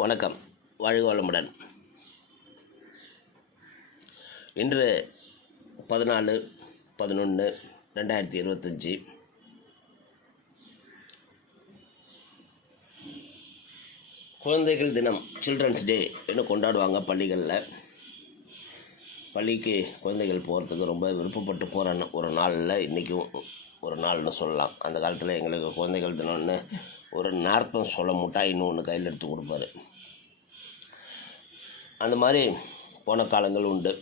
வணக்கம். வாழ்க வளமுடன். இன்று பதினாலு பதினொன்று ரெண்டாயிரத்தி இருபத்தஞ்சி. குழந்தைகள் தினம் சில்ட்ரன்ஸ் டே என்று கொண்டாடுவாங்க பள்ளிகளில். பள்ளிக்கு குழந்தைகள் போகிறதுக்கு ரொம்ப விருப்பப்பட்டு போகிற ஒரு நாளில் இன்றைக்கும் ஒரு நாள்னு சொல்லலாம். அந்த காலத்தில் எங்களுக்கு குழந்தைகள் தினம்னு ஒரு நார்த்தம் சொல்ல முட்டாய் ஒன்று கையில் எடுத்து கொடுப்பாரு. அந்த மாதிரி போன காலங்கள் உண்டு.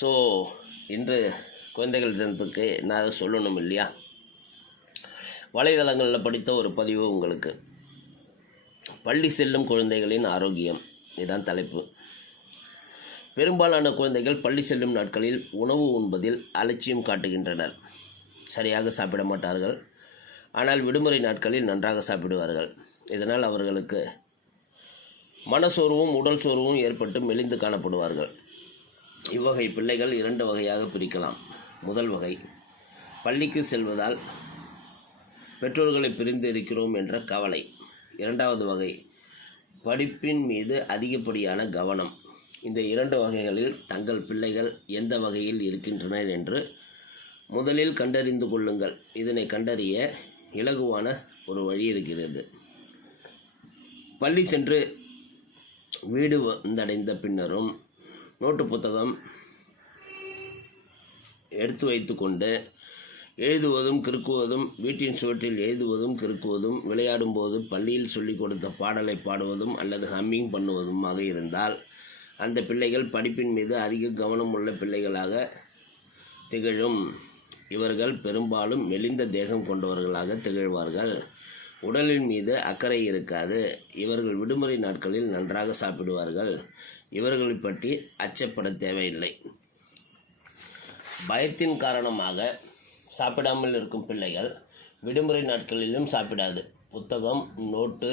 ஸோ இன்று குழந்தைகள் தினத்துக்கு என்ன சொல்லணும் இல்லையா? வலைதளங்களில் படித்த ஒரு பதிவு உங்களுக்கு. பள்ளி செல்லும் குழந்தைகளின் ஆரோக்கியம். இதுதான் தலைப்பு. பெரும்பாலான குழந்தைகள் பள்ளி செல்லும் நாட்களில் உணவு உண்பதில் அலட்சியம் காட்டுகின்றனர். சரியாக சாப்பிட மாட்டார்கள். ஆனால் விடுமுறை நாட்களில் நன்றாக சாப்பிடுவார்கள். இதனால் அவர்களுக்கு மனசோர்வும் உடல் சோர்வும் ஏற்பட்டு மெலிந்து காணப்படுவார்கள். இவ்வகை பிள்ளைகள் இரண்டு வகையாக பிரிக்கலாம். முதல் வகை பள்ளிக்கு செல்வதால் பெற்றோர்களை பிரிந்து இருக்கிறோம் என்ற கவலை. இரண்டாவது வகை படிப்பின் மீது அதிகப்படியான கவனம். இந்த இரண்டு வகைகளில் தங்கள் பிள்ளைகள் எந்த வகையில் இருக்கின்றனர் என்று முதலில் கண்டறிந்து கொள்ளுங்கள். இதனை கண்டறிய இலகுவான ஒரு வழி இருக்கிறது. பள்ளி சென்று வீடு வந்தடைந்த பின்னரும் நோட்டு புத்தகம் எடுத்து வைத்துக்கொண்டு எழுதுவதும் கிறுக்குவதும் வீட்டின் சுவற்றில் எழுதுவதும் கிறுக்குவதும் விளையாடும்போது பள்ளியில் சொல்லிக் கொடுத்த பாடலை பாடுவதும் அல்லது ஹம்மிங் பண்ணுவதுமாக இருந்தால் அந்த பிள்ளைகள் படிப்பின் மீது அதிக கவனம் உள்ள பிள்ளைகளாக திகழும். இவர்கள் பெரும்பாலும் மெலிந்த தேகம் கொண்டவர்களாக திகழ்வார்கள். உடலின் மீது அக்கறை இருக்காது. இவர்கள் விடுமுறை நாட்களில் நன்றாக சாப்பிடுவார்கள். இவர்களை பற்றி அச்சப்பட தேவையில்லை. பயத்தின் காரணமாக சாப்பிடாமல் இருக்கும் பிள்ளைகள் விடுமுறை நாட்களிலும் சாப்பிடாது. புத்தகம் நோட்டு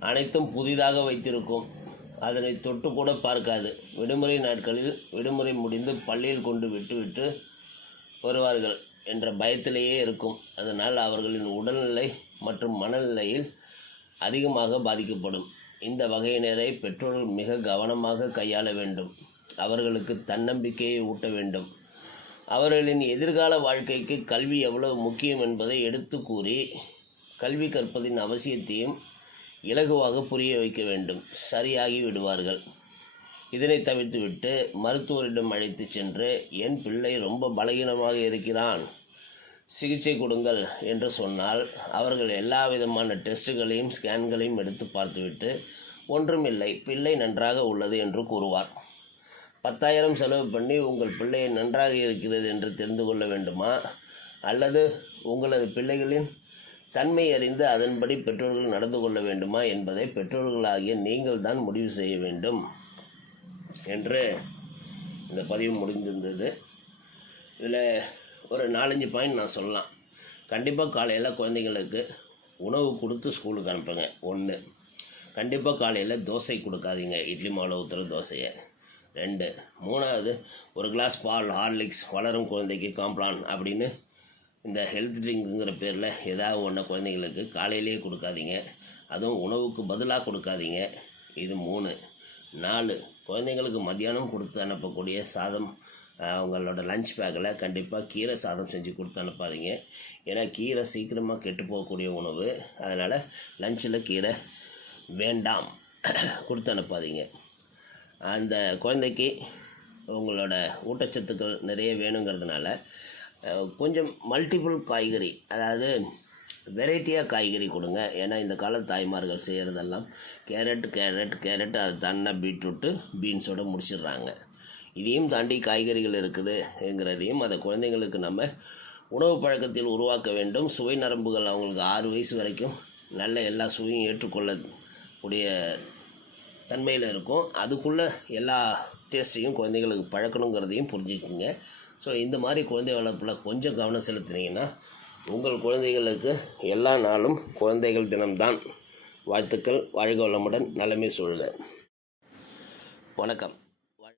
அனைத்தும் புதிதாக வைத்திருக்கும். அதனை தொட்டு கூட பார்க்காது. விடுமுறை நாட்களில் விடுமுறை முடிந்து பள்ளியில் கொண்டு விட்டுவிட்டு வருவார்கள் என்ற பயத்திலேயே இருக்கும். அதனால் அவர்களின் உடல்நிலை மற்றும் மனநிலையில் அதிகமாக பாதிக்கப்படும். இந்த வகையினரை பெற்றோர்கள் மிக கவனமாக கையாள வேண்டும். அவர்களுக்கு தன்னம்பிக்கையை ஊட்ட வேண்டும். அவர்களின் எதிர்கால வாழ்க்கைக்கு கல்வி எவ்வளவு முக்கியம் என்பதை எடுத்து கூறி கல்வி கற்பதின் அவசியத்தையும் இலகுவாக புரிய வைக்க வேண்டும். சரியாகி விடுவார்கள். இதனை தவிர்த்துவிட்டு மருத்துவரிடம் அழைத்து சென்று என் பிள்ளை ரொம்ப பலகீனமாக இருக்கிறான். சிகிச்சை கொடுங்கள் என்று சொன்னால் அவர்கள் எல்லா விதமான டெஸ்ட்டுகளையும் ஸ்கேன்களையும் எடுத்து பார்த்துவிட்டு ஒன்றுமில்லை பிள்ளை நன்றாக உள்ளது என்று கூறுவார். பத்தாயிரம் செலவு பண்ணி உங்கள் பிள்ளை நன்றாக இருக்கிறது என்று தெரிந்து கொள்ள வேண்டுமா? அல்லது உங்களது பிள்ளைகளின் தன்மை அறிந்து அதன்படி பெற்றோர்கள் நடந்து கொள்ள வேண்டுமா என்பதை பெற்றோர்களாகிய நீங்கள் தான் முடிவு செய்ய வேண்டும். என்று இந்த பதிவு முடிந்திருந்தது. இதில் ஒரு நாலஞ்சு பாயிண்ட் நான் சொல்லலாம். கண்டிப்பாக காலையில் குழந்தைங்களுக்கு உணவு கொடுத்து ஸ்கூலுக்கு அனுப்புங்க. ஒன்று கண்டிப்பாக காலையில் தோசை கொடுக்காதீங்க. இட்லி மாவில் ஊற்றுற தோசையை. ரெண்டு மூணாவது ஒரு கிளாஸ் பால் ஹார்லிக்ஸ் வளரும் குழந்தைக்கு காம்ப்ளான் அப்படின்னு இந்த ஹெல்த் ட்ரிங்க்குங்கிற பேரில் ஏதாவது ஒன்று குழந்தைங்களுக்கு காலையிலேயே கொடுக்காதீங்க. அதுவும் உணவுக்கு பதிலாக கொடுக்காதீங்க. இது மூணு நாலு குழந்தைங்களுக்கு மத்தியானம் கொடுத்து அனுப்பக்கூடிய சாதம் அவங்களோட லஞ்ச் பேக்கில் கண்டிப்பாக கீரை சாதம் செஞ்சு கொடுத்து அனுப்பாதீங்க. ஏன்னா கீரை சீக்கிரமாக கெட்டு போகக்கூடிய உணவு. அதனால் லஞ்சில் கீரை வேண்டாம். கொடுத்து அனுப்பாதீங்க. அந்த குழந்தைக்கு உங்களோட ஊட்டச்சத்துக்கள் நிறைய வேணுங்கிறதுனால கொஞ்சம் மல்டிபிள் காய்கறி அதாவது வெரைட்டியாக காய்கறி கொடுங்க. ஏன்னா இந்த கால தாய்மார்கள் செய்கிறதெல்லாம் கேரட் கேரட் கேரட் அது தன்னை பீட்ரூட்டு பீன்ஸோடு முடிச்சிடுறாங்க. இதையும் தாண்டி காய்கறிகள் இருக்குதுங்கிறதையும் அதை குழந்தைங்களுக்கு நம்ம உணவு பழக்கத்தில் உருவாக்க வேண்டும். சுவை நரம்புகள் அவங்களுக்கு ஆறு வயசு வரைக்கும் நல்ல எல்லா சுவையும் ஏற்றுக்கொள்ளக்கூடிய தன்மையில் இருக்கும். அதுக்குள்ளே எல்லா டேஸ்ட்டையும் குழந்தைங்களுக்கு பழக்கணுங்கிறதையும் புரிஞ்சுக்குங்க. ஸோ இந்த மாதிரி குழந்தை வளர்ப்பில் கொஞ்சம் கவனம் செலுத்துனீங்கன்னா உங்கள் குழந்தைகளுக்கு எல்லா நாளும் குழந்தைகள் தினம்தான். வாழ்த்துக்கள் வாழ்க வளமுடன் நலமே சூழல் வணக்கம்.